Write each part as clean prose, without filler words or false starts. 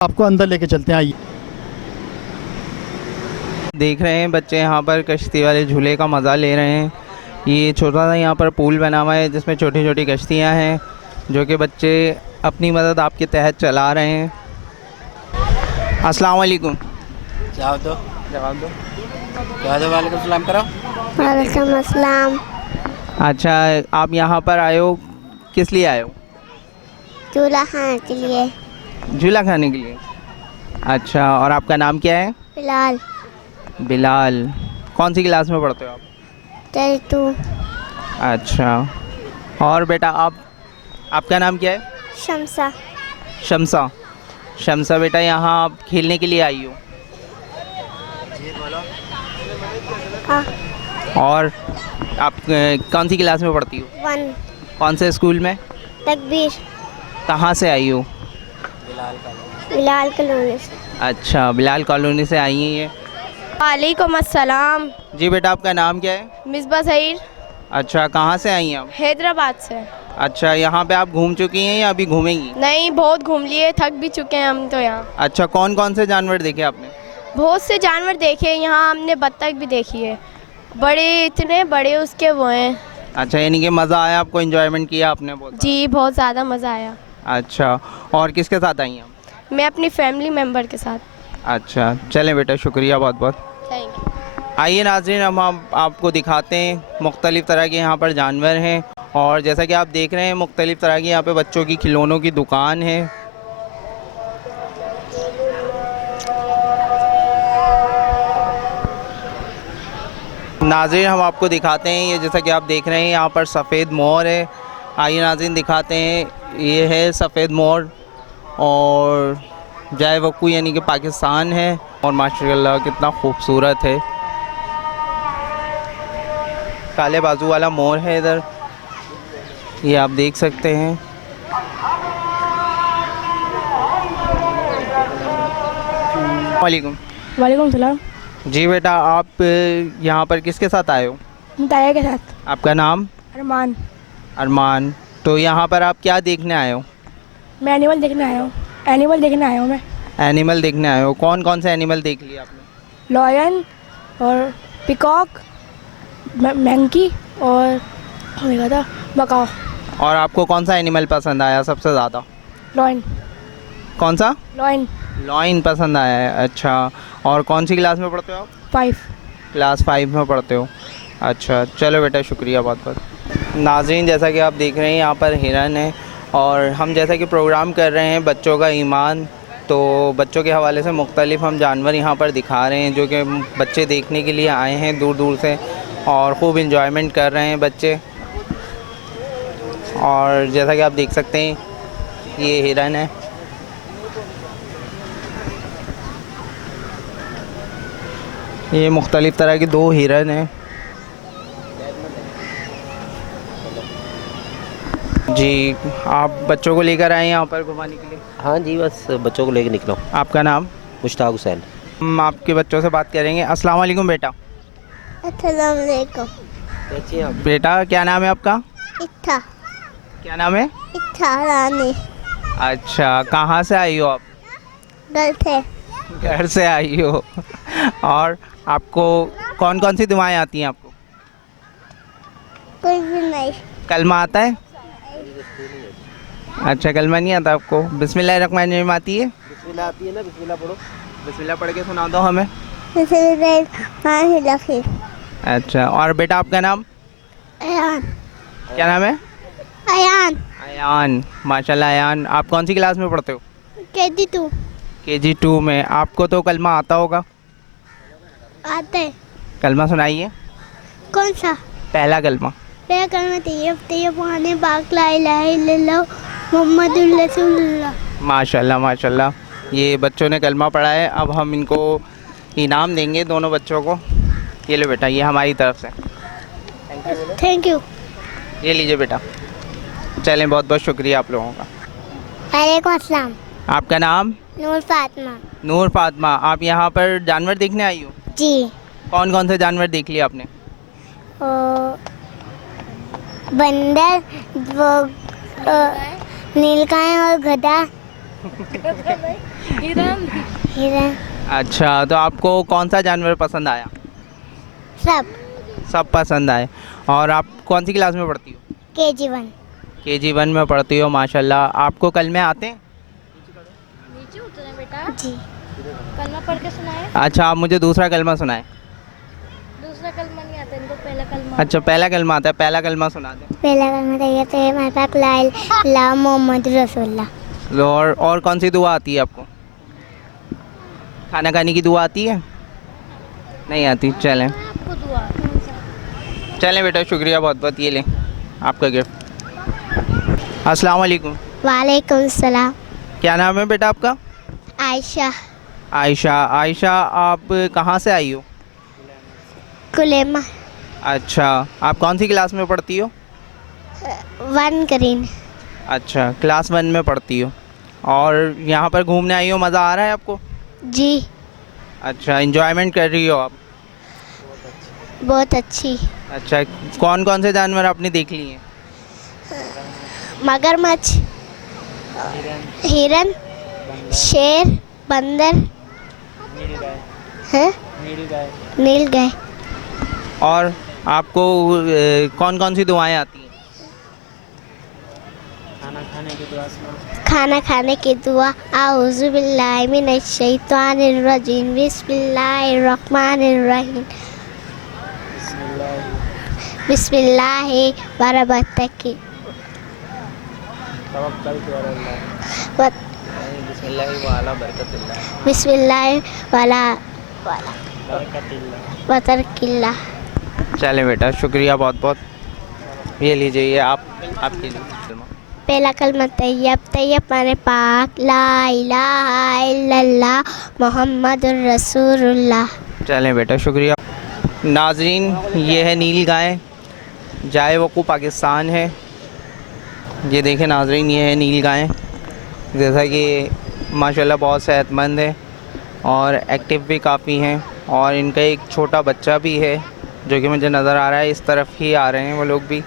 आपको अंदर लेके चलते हैं, आइए। देख रहे हैं बच्चे यहाँ पर कश्ती वाले झूले का मज़ा ले रहे हैं। ये छोटा सा यहाँ पर पूल बना हुआ है जिसमें छोटी छोटी कश्तियाँ हैं जो कि बच्चे अपनी मदद आपके तहत चला रहे हैं। अस्सलाम वालेकुम। जवाब दो। वालेकुम सलाम करो। वालेकुम अस्सलाम। अच्छा, आप यहाँ पर आए हो, किस लिए आए हो? झूला खाने के लिए। झूला खाने के लिए। अच्छा, और आपका नाम क्या है? फिलहाल बिलाल। कौन सी क्लास में पढ़ते हो आप? तू। अच्छा, और बेटा आपका नाम क्या है? शमसा। शमसा। शमसा बेटा, यहाँ आप खेलने के लिए आई हो? हाँ। और आप कौन सी क्लास में पढ़ती हो? 1। कौन से स्कूल में? तकबीर। कहाँ से आई हो? बिलाल कॉलोनी से। अच्छा, बिलाल कॉलोनी से आई हैं ये। वालेकुम अस्सलाम। जी बेटा, आपका नाम क्या है? मिसबा सईद। अच्छा, कहाँ से आई हैं आप? हैदराबाद से। अच्छा, यहाँ पे आप घूम चुकी हैं या अभी घूमेंगी? नहीं, बहुत घूम लिए, थक भी चुके हैं हम तो यहाँ। अच्छा, कौन कौन से जानवर देखे आपने? बहुत से जानवर देखे, यहाँ हमने बत्तख भी देखी है, बड़े, इतने बड़े उसके वो हैं। अच्छा, यानी कि मज़ा आया आपको, एंजॉयमेंट किया आपने बहुत? जी, बहुत ज़्यादा मज़ा आया। अच्छा, और किसके साथ आई हैं आप? मैं अपनी फैमिली मेम्बर के साथ। अच्छा, चलें बेटा, शुक्रिया बहुत बहुत। Thank you. आइए नाज़रीन, हम आपको दिखाते हैं मुख्तलिफ़ तरह के यहाँ पर जानवर हैं, और जैसा कि आप देख रहे हैं मुख्तलिफ़ तरह की यहाँ पे बच्चों की खिलौनों की दुकान है। नाज़रीन, हम आपको दिखाते हैं, ये जैसा कि आप देख रहे हैं यहाँ पर सफ़ेद मोर है। आइए नाज़रीन दिखाते हैं, ये है सफ़ेद मोर और जाए वक्कू यानी कि पाकिस्तान है, और माशाल्लाह कितना खूबसूरत है। काले बाजू वाला मोर है इधर, ये आप देख सकते हैं। वालेकुम। वालेकुम सलाम। जी बेटा, आप यहाँ पर किसके साथ आए हो? दाया के साथ। आपका नाम? अरमान। अरमान। तो यहाँ पर आप क्या देखने आए हो? मैं एनिमल देखने आया हूँ। एनिमल देखने आया हूँ मैं। एनिमल देखने आए हो, कौन कौन से एनिमल देख लिए आपने? लॉयन और पिकॉक, मैंकी और देखा था मकाओ। और आपको कौन सा एनिमल पसंद आया सबसे ज़्यादा? लॉयन। कौन सा? लॉयन। लॉयन पसंद आया है। अच्छा, और कौन सी क्लास में पढ़ते हो आप? 5। क्लास 5 में पढ़ते हो। अच्छा, चलो बेटा, शुक्रिया बहुत बहुत। नाज़रीन, जैसा कि आप देख रहे हैं यहाँ पर हिरन है, और हम जैसा कि प्रोग्राम कर रहे हैं बच्चों का ईमान, तो बच्चों के हवाले से मुख्तलिफ़ हम जानवर यहाँ पर दिखा रहे हैं जो कि बच्चे देखने के लिए आए हैं दूर दूर से, और ख़ूब इंजॉयमेंट कर रहे हैं बच्चे। और जैसा कि आप देख सकते हैं, ये हिरन है। ये मुख्तलिफ़ तरह के 2 हिरन हैं। जी, आप बच्चों को लेकर आए हैं यहाँ पर घुमाने के लिए? हाँ जी, बस बच्चों को लेके निकला हूँ। आपका नाम? मुश्ताक हुसैन। हम आपके बच्चों से बात करेंगे। अस्सलाम वालेकुम बेटा। अस्सलाम वालेकुम। कैसी हैं आप? बेटा, क्या नाम है आपका? इत्था। क्या नाम है? इत्था रानी। अच्छा, कहाँ से आई हो आप? घर से। घर से आई हो। और आपको कौन कौन सी दुआएं आती हैं आपको? कोई भी नहीं। कलमा आता है? अच्छा, कलमा नहीं आता आपको? बिस्मिल्लाहिर्रहमानिर्रहीम आती है? बिस्मिल्लाह आती है ना, बिस्मिल्लाह पढ़ो। बिस्मिल्लाह पढ़ के सुना दो हमें। अच्छा, और बेटा आपका नाम? अयान। क्या नाम है? अयान। अयान। माशाल्लाह अयान, आप कौन सी क्लास में पढ़ते हो? KG 2। KG 2 में। आपको तो कलमा आता होगा, आते। कलमा सुनाइए। कौन सा? पहला कलमा। पहला कलमा तैयब पानी पाक ला इलाहा इल्लल्लाह मुहम्मदुर रसूलुल्लाह। माशाल्लाह माशाल्लाह, ये बच्चों ने कलमा पढ़ा है। अब हम इनको इनाम देंगे, दोनों बच्चों को। ये लो बेटा, ये हमारी तरफ से। Thank you. ये लीजिए बेटा। चलें, बहुत बहुत शुक्रिया आप लोगों का। वालेकुम अस्सलाम। आपका नाम? नूर फातिमा। नूर फातिमा। आप यहाँ पर जानवर देखने आई हो? जी। कौन कौन से जानवर देख लिए आपने? बंदर, वो नीलगाय और गधा। हिरन। हिरन अच्छा, तो आपको कौन सा जानवर पसंद आया? सब। सब पसंद आए। और आप कौन सी क्लास में पढ़ती हो? KG1। KG1 में पढ़ती हो, माशाल्लाह। आपको कलमे आते हैं? नीचे उतरे बेटा। जी। कलमा पढ़ के सुनाए। अच्छा, आप मुझे दूसरा कलमा सुनाए। दूसरा कलमा नहीं आता इनको, पहला कलमा। अच्छा, पहला कलमा आता है, पहला कलमा सुना दे। पहला कलमा तैयब है हमारे पाक ला इलाहा इल्लल्लाह मोहम्मद रसूलुल्लाह। और कौन सी दुआ आती है आपको? खाना खाने की दुआ आती है? नहीं आती। चलें आपको दुआ। चलें बेटा, शुक्रिया बहुत बहुत। ये लें आपका गिफ्ट। अस्सलाम वालेकुम। वालेकुम सलाम। क्या नाम है बेटा आपका? आयशा। आयशा। आयशा, आप कहाँ से आई हो? कुलेमा। अच्छा, आप कौन सी क्लास में पढ़ती हो? 1 ग्रीन। अच्छा, क्लास 1 में पढ़ती हो। और यहाँ पर घूमने आई हो, मज़ा आ रहा है आपको? जी। अच्छा, इंजॉयमेंट कर रही हो आप? बहुत अच्छी। अच्छा, कौन कौन से जानवर आपने देख लिए हैं? मगरमच्छ, हिरन, शेर, बंदर, हैं? नीलगाय। और आपको कौन कौन सी दुआएं आती हैं? खाना खाने की दुआ। आऊज़ु बिल्लाहि मिनश शैतानिर रजीम। बिस्मिल्लाहिर रहमानिर रहीम। बिस्मिल्लाहि व रब्बतकी बिस्मिल्लाहि वाला बतरकिल्ला। चलें बेटा, शुक्रिया बहुत बहुत। ये लीजिए, ये आपके लिए। पहला कलमा तैयब। तैयब माने पाक। ला इलाहा इल्लल्लाह मोहम्मदुर रसूलुल्लाह। चलें बेटा, शुक्रिया। नाज़रीन, ये है नील गाय, जाए वकू पाकिस्तान है। ये देखें नाज़रीन, ये है नील गाय। जैसा कि माशाल्लाह बहुत सेहतमंद है और एक्टिव भी काफ़ी हैं। और इनका एक छोटा बच्चा भी है जो कि मुझे नज़र आ रहा है। इस तरफ ही आ रहे हैं वो लोग भी।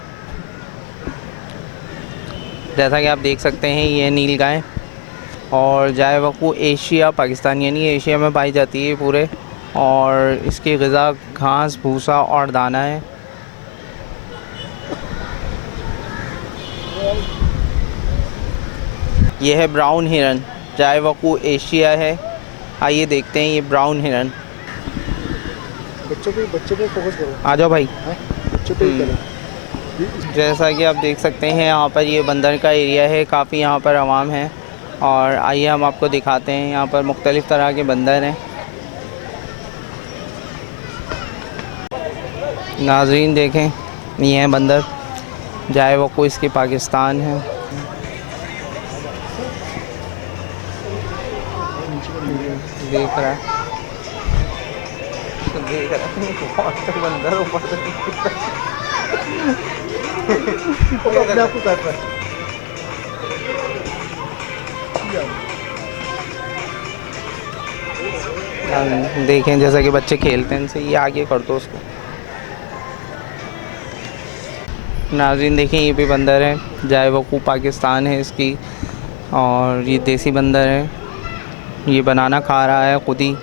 जैसा कि आप देख सकते हैं, ये नील गाय और जाए वकू एशिया पाकिस्तान, यानी एशिया में पाई जाती है पूरे। और इसकी ग़िज़ा घास, भूसा और दाना है। ये है ब्राउन हिरन, जाए वकू एशिया है। आइए देखते हैं ये ब्राउन हिरन। बच्चों पे फोकस करो। आ जाओ भाई। बच्चों पे ही करो। जैसा कि आप देख सकते हैं, यहाँ पर ये बंदर का एरिया है, काफ़ी यहाँ पर आवाम है। और आइए हम आपको दिखाते हैं, यहाँ पर मुख्तलिफ़ तरह के बंदर हैं। नाज़रीन देखें, ये हैं बंदर, जाए वो कोई इसकी पाकिस्तान है। देख रहा है बहुत से बंदर ऊपर से अपने आप को कर रहा है। देखें जैसा कि बच्चे खेलते हैं इनसे। ये आगे कर दो उसको। नाज़रीन देखें, ये भी बंदर है, जाए वकू पाकिस्तान है इसकी। और ये देसी बंदर है, ये बनाना खा रहा है खुद ही।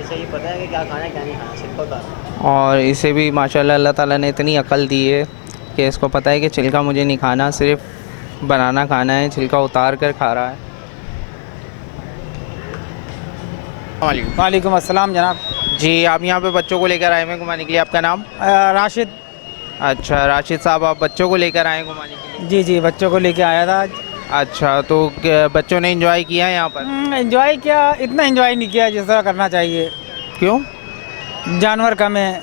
इसे ये पता है कि क्या खाना है क्या नहीं खाना, सिर्फ पता है। और इसे भी माशाल्लाह अल्लाह ताला ने इतनी अकल दी है कि इसको पता है कि छिलका मुझे नहीं खाना, सिर्फ बनाना खाना है। छिलका उतार कर खा रहा है। वालेकुम अस्सलाम जनाब। जी, आप यहाँ पे बच्चों को लेकर आए हैं घुमाने के लिए। आपका नाम? राशिद। अच्छा, राशिद साहब, आप बच्चों को लेकर आए हैं घुमाने के लिए? जी जी, बच्चों को लेके आया था आज। अच्छा, तो बच्चों ने एंजॉय किया है यहाँ पर? एंजॉय किया, इतना एंजॉय नहीं किया जिस तरह करना चाहिए। क्यों? जानवर कम है।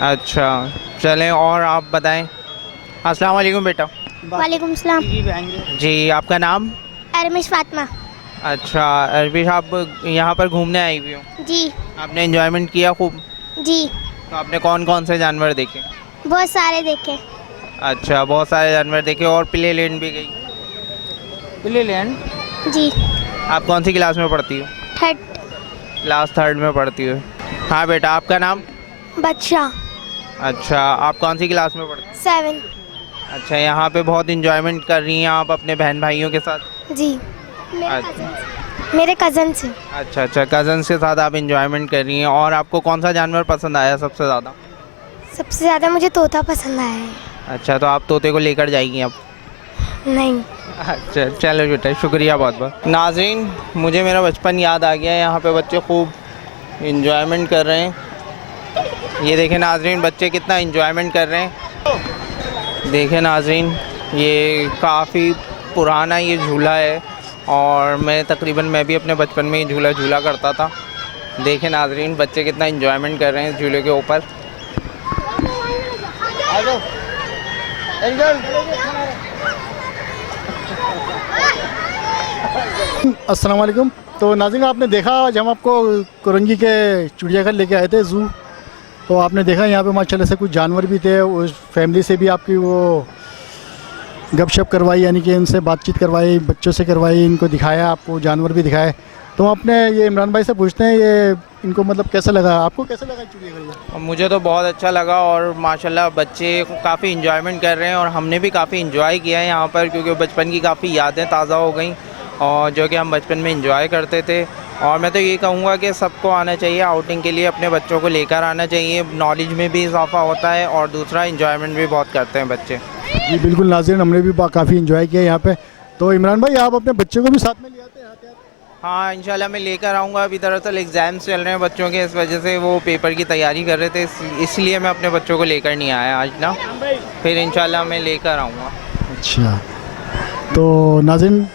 अच्छा, चलें। और आप बताएं। अस्सलाम वालेकुम बेटा। वालेकुम सलाम। जी, आपका नाम? अरमिश फातिमा। अच्छा, अरबिश, आप यहाँ पर घूमने आई हुई हो? जी। आपने एंजॉयमेंट किया खूब? जी। तो आपने कौन कौन से जानवर देखे? बहुत सारे देखे। अच्छा, बहुत सारे जानवर देखे। और प्ले लैंड भी गई? Playland? जी। आप कौन सी क्लास में पढ़ती हो? 3rd क्लास 3rd में पढ़ती हो। हाँ बेटा, आपका नाम? बच्चा। अच्छा, आप कौन सी क्लास में पढ़ती हो? 7। अच्छा, यहाँ पे बहुत इंजॉयमेंट कर रही हैं आप अपने बहन भाइयों के साथ? जी अच्छा मेरे कज़न से। अच्छा अच्छा, कज़न के साथ आप इंजॉयमेंट कर रही हैं। और आपको कौन सा जानवर पसंद आया सबसे ज़्यादा? सबसे ज़्यादा मुझे तोता पसंद आया है। अच्छा, तो आप तोते को लेकर जाएंगी अब? नहीं। अच्छा चलो बेटा, शुक्रिया बहुत बहुत। नाज़रीन, मुझे मेरा बचपन याद आ गया है। यहाँ पे बच्चे खूब इंजॉयमेंट कर रहे हैं। ये देखें नाज़रीन, बच्चे कितना इंजॉयमेंट कर रहे हैं। देखें नाज़रीन, ये काफ़ी पुराना ये झूला है और मैं भी अपने बचपन में ये झूला झूला करता था। देखें नाज़रीन, बच्चे कितना इंजॉयमेंट कर रहे हैं इस झूले के ऊपर। अस्सलाम वालेकुम। तो नाज़रीन, आपने देखा आज हम आपको कुरंगी के चिड़ियाघर लेके आए थे, ज़ू। तो आपने देखा यहाँ पे माशाल्लाह से कुछ जानवर भी थे। उस फैमिली से भी आपकी वो गपशप करवाई, यानी कि इनसे बातचीत करवाई, बच्चों से करवाई, इनको दिखाया, आपको जानवर भी दिखाए। तो हम अपने ये इमरान भाई से पूछते हैं, ये इनको मतलब कैसा लगा, आपको कैसा लगा चिड़ियाघर? मुझे तो बहुत अच्छा लगा और माशाल्लाह बच्चे काफ़ी इंजॉयमेंट कर रहे हैं और हमने भी काफ़ी इंजॉय किया है यहाँ पर, क्योंकि बचपन की काफ़ी यादें ताज़ा हो गई और जो कि हम बचपन में इंजॉय करते थे। और मैं तो ये कहूँगा कि सबको आना चाहिए आउटिंग के लिए, अपने बच्चों को लेकर आना चाहिए। नॉलेज में भी इजाफा होता है और दूसरा इंजॉयमेंट भी बहुत करते हैं बच्चे। जी बिल्कुल नाज़रीन, हमने भी काफ़ी इंजॉय किया यहाँ पे। तो इमरान भाई, आप अपने बच्चों को भी साथ में ले आते हैं? हाँ इंशाल्लाह मैं लेकर आऊँगा। अभी दरअसल एग्ज़ाम्स चल रहे हैं बच्चों के, इस वजह से वो पेपर की तैयारी कर रहे थे, इसलिए मैं अपने बच्चों को लेकर नहीं आया आज ना। फिर इंशाल्लाह मैं लेकर आऊँगा। अच्छा, तो नाज़रीन